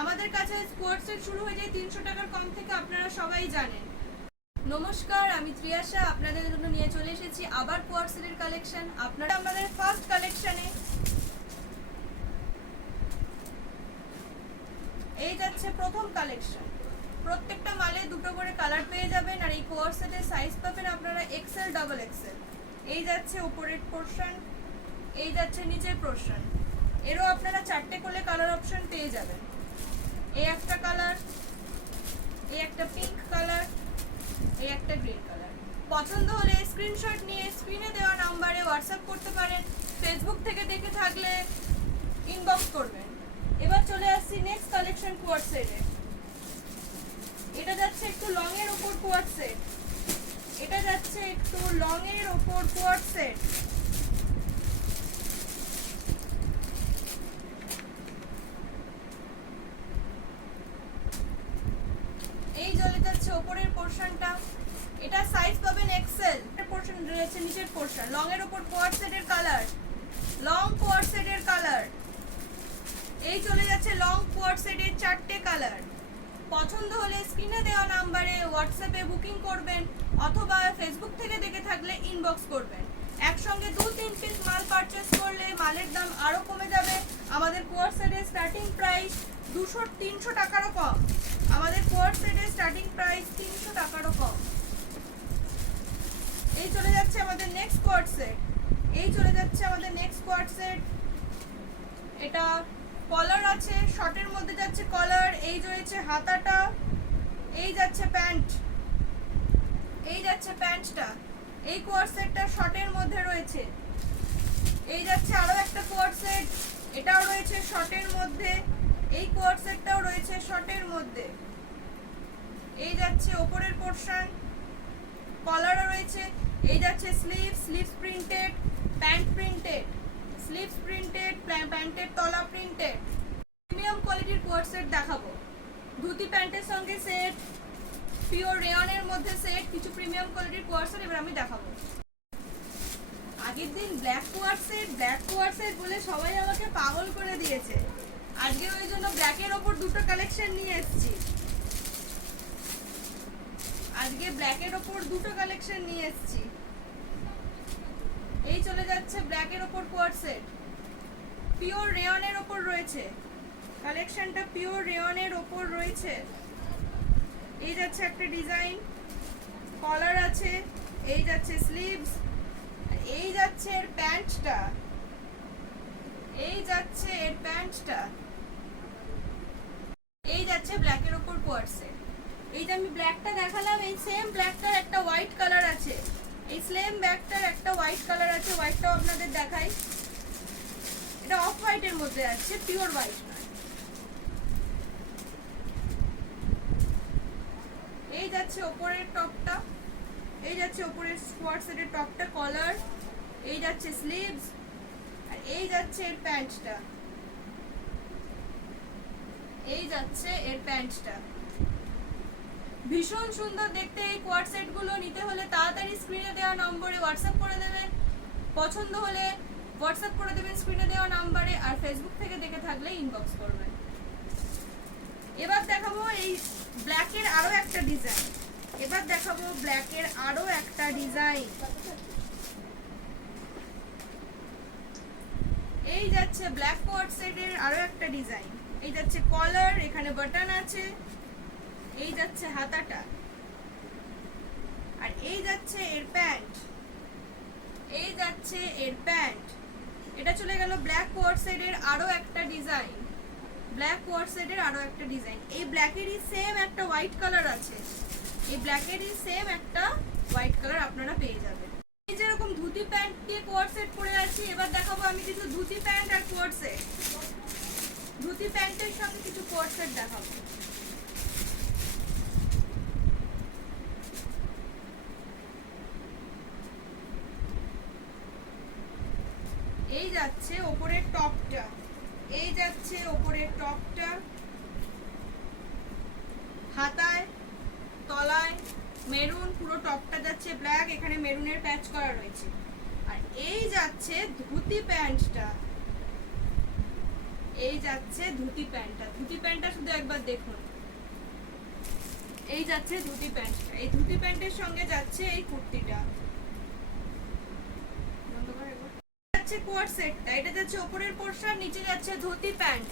আমাদের কাছে sports set শুরু হয়ে যায় 300 টাকার কম থেকে, আপনারা সবাই জানেন। নমস্কার, আমি ত্রিয়াশা আপনাদের জন্য নিয়ে চলে এসেছি আবার কোয়ার্ট সেটের কালেকশন। আপনারা আমাদের ফার্স্ট কালেকশনে এই যাচ্ছে প্রথম কালেকশন। প্রত্যেকটা মালে দুটো করে কালার পেয়ে যাবেন, আর এই কোয়ার্ট সেটের সাইজ পাবেন আপনারা এক্সেল, ডাবল এক্সেল। এই যাচ্ছে উপরের পোর্শন, এই যাচ্ছে নিচের পোর্শন। এরও আপনারা 4টে করে কালার অপশন পেয়ে যাবেন। এই একটা কালার, এই একটা পিঙ্ক কালার, এই একটা গ্রিন কালার। পছন্দ হলে স্ক্রিনশট নিয়ে স্ক্রিনে দেওয়া নাম্বারে হোয়াটসঅ্যাপ করতে পারেন। ফেসবুক থেকে দেখে থাকলে ইনবক্স করবেন। এবার চলে আসছি নেক্সট কালেকশন কোয়ার্ট সেটে। এটা যাচ্ছে একটু লং এর উপর কোয়ার্ট সেট। এটা যাচ্ছে একটু লং এর উপর কোয়ার্ট সেট। এই চলে যাচ্ছে উপরের পোরশনটা। এটা সাইজ পাবেন এক্সেল। পোরশন রয়েছে নিচের পোরশন। লং এর উপর কোয়ার্ট সেটের কালার, লং কোয়ার্ট সেটের কালার। এই চলে যাচ্ছে লং কোয়ার্ট সেটের 4টে কালার। পছন্দ হলে স্ক্রিনে দেওয়া নাম্বারে হোয়াটসঅ্যাপে বুকিং করবেন, অথবা ফেসবুক থেকে দেখে থাকলে ইনবক্স করবেন। একসঙ্গে 2-3 পিস মাল পারচেস করলে মালের দাম আরো কমে যাবে। আমাদের কোয়ার্ট সেটের স্টার্টিং প্রাইস 200-300 টাকারও কম। আমাদের কোয়ার্ট সেটের স্টার্টিং প্রাইস 300 টাকারও কম। এই চলে যাচ্ছে আমাদের নেক্সট কোয়ার্ট সেট। এই চলে যাচ্ছে আমাদের নেক্সট কোয়ার্ট সেট। এটা কলার আছে, শর্টের মধ্যে যাচ্ছে কলার। এই রয়েছে হাতাটা, এই যাচ্ছে প্যান্ট, এই যাচ্ছে প্যান্টটা। এই কোয়ার্ট সেটটা শর্টের মধ্যে রয়েছে। এই যাচ্ছে আরো একটা কোয়ার্ট সেট, এটাও রয়েছে শর্টের মধ্যে। এই কোয়ার্ট সেটটাও রয়েছে শর্টের মধ্যে। এই যাচ্ছে উপরের পোরশন, কলারও রয়েছে। এই যাচ্ছে sleeves, sleeves printed, pant printed, sleeves printed, প্যান্টের তলা প্রিন্টেড। প্রিমিয়াম কোয়ালিটির কোয়ার্ট সেট দেখাবো। ধুতি প্যান্টের সঙ্গে সেট, পিওর রেয়নের মধ্যে সেট, কিছু প্রিমিয়াম কোয়ালিটির কোয়ার্ট সেট এবার আমি দেখাবো। আগের দিন ব্ল্যাক কোয়ার্ট সেট বলে সবাই আমাকে পাগল করে দিয়েছে। আজকে ওই জন্য ব্ল্যাকের ওপর দুটো কালেকশন নিয়ে এসেছি। আজকে ব্ল্যাকের ওপর দুটো কালেকশন নিয়ে এসেছি। এই চলে যাচ্ছে ব্ল্যাকের ওপর কোয়ার্ট সেট, পিওর রেয়নের ওপর রয়েছে কালেকশনটা, পিওর রেয়নের ওপর রয়েছে। এই যাচ্ছে একটা ডিজাইন, কলার আছে। এই যাচ্ছে স্লিভস, এই যাচ্ছে এর প্যান্টটা, এই যাচ্ছে এর প্যান্টটা। এই যাচ্ছে ব্ল্যাকের ওপর কোয়ার্ট সেট। এই যে আমি ব্ল্যাকটা দেখালাম, এই সেম ব্ল্যাকটার একটা হোয়াইট কালার আছে। এই সেম ব্ল্যাকটার একটা হোয়াইট কালার আছে, হোয়াইটটাও আপনাদের দেখাই। এটা অফ হোয়াইটের মধ্যে আছে, পিওর হোয়াইট নয়। এই যাচ্ছে উপরের টপটা, এই যাচ্ছে উপরের স্কোয়ার্ট সেটের টপটা, কলার। এই যাচ্ছে স্লিভস, আর এই যাচ্ছে এর প্যান্টটা, এই যাচ্ছে এর প্যান্টটা। ভীষণ সুন্দর দেখতে এই কোয়ার্ট সেট গুলো। নিতে হলে তাড়াতাড়ি স্ক্রিনে দেওয়া নম্বরে হোয়াটসঅ্যাপ করে দেবেন। পছন্দ হলে হোয়াটসঅ্যাপ করে দেবেন স্ক্রিনে দেওয়া নাম্বারে, আর ফেসবুক থেকে দেখে থাকলে ইনবক্স করবেন। এবার দেখাবো এই ব্ল্যাকের আরো একটা ডিজাইন। এবার দেখাবো ব্ল্যাকের আরো একটা ডিজাইন। এই যাচ্ছে ব্ল্যাক কোয়ার্ট সেটের আরো একটা ডিজাইন। এই যাচ্ছে কলার, এখানে বাটন আছে। এই যাচ্ছে হাতাটা, আর এই যাচ্ছে এর প্যান্ট, এই যাচ্ছে এর প্যান্ট। এটা চলে গেল ব্ল্যাক কোয়ার্ট সেটের আরো একটা ডিজাইন। ব্ল্যাক কোয়ার্ট সেটের আরো একটা ডিজাইন। এই ব্ল্যাকেরই সেম একটা হোয়াইট কালার আছে। এই ব্ল্যাকেরই সেম একটা হোয়াইট কালার আপনারা পেয়ে যাবেন। এই যেরকম ধুতি প্যান্ট দিয়ে কোয়ার্ট সেট পরে আছি, এবার দেখাবো আমি কিছু ধুতি প্যান্ট আর কোয়ার্ট সেট। ধুতি প্যান্টের সঙ্গে কিছু কোয়ার্ট সেট দেখাবো। এই যাচ্ছে ওপরের টপটা, এই যাচ্ছে ওপরের টপটা, হাতায় তলায় মেরুন, পুরো টপটা যাচ্ছে ব্ল্যাক, এখানে মেরুনের প্যাচ করা রয়েছে। আর এই যাচ্ছে ধুতি প্যান্টটা, এই যাচ্ছে ধুতি প্যান্টটা। ধুতি প্যান্টটা শুধু একবার দেখুন, এই যাচ্ছে ধুতি প্যান্টটা, এই ধুতি প্যান্টের সঙ্গে যাচ্ছে এই কুর্তিটা, যাচ্ছে কোয়ার্ড সেটটা, এটা যাচ্ছে উপরের পোরশন, নিচে যাচ্ছে ধুতি প্যান্ট,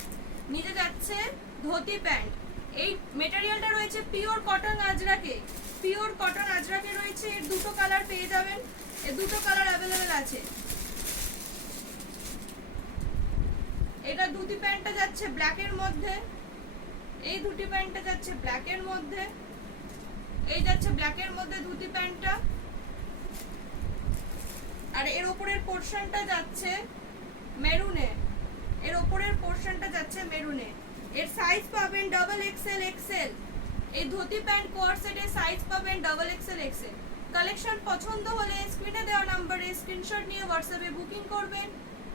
নিচে যাচ্ছে ধুতি প্যান্ট। এই মেটেরিয়ালটা রয়েছে পিওর কটন আজরাকে, পিওর কটন আজরাকে রয়েছে। এর দুটো কালার পেয়ে যাবেন, এর দুটো কালার অ্যাভেলেবেল আছে। এটা ধুতি প্যান্টটা যাচ্ছে ব্ল্যাকের মধ্যে, এই ধুতি প্যান্টটা যাচ্ছে ব্ল্যাকের মধ্যে, এই যাচ্ছে ব্ল্যাকের মধ্যে ধুতি প্যান্টটা। আর এর উপরের পোরশনটা যাচ্ছে মেরুনে, এর উপরের পোরশনটা যাচ্ছে মেরুনে। এর সাইজ পাবেন ডাবল এক্সেল এক্সেল, এই ধুতি প্যান্ট কোয়ার্ড সেটের সাইজ পাবেন ডাবল এক্সেল এক্সেল। কালেকশন পছন্দ হলে স্ক্রিনে দেওয়া নম্বরে স্ক্রিনশট নিয়ে হোয়াটসঅ্যাপে বুকিং করবেন,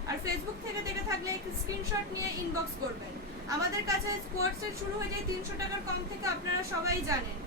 আর ফেসবুক থেকে দেখে থাকলে স্ক্রিনশট নিয়ে ইনবক্স করবেন। আমাদের কাছে কোয়ার্ড সেট শুরু হয়ে যায় 300 টাকার কম থেকে, আপনারা সবাই জানেন।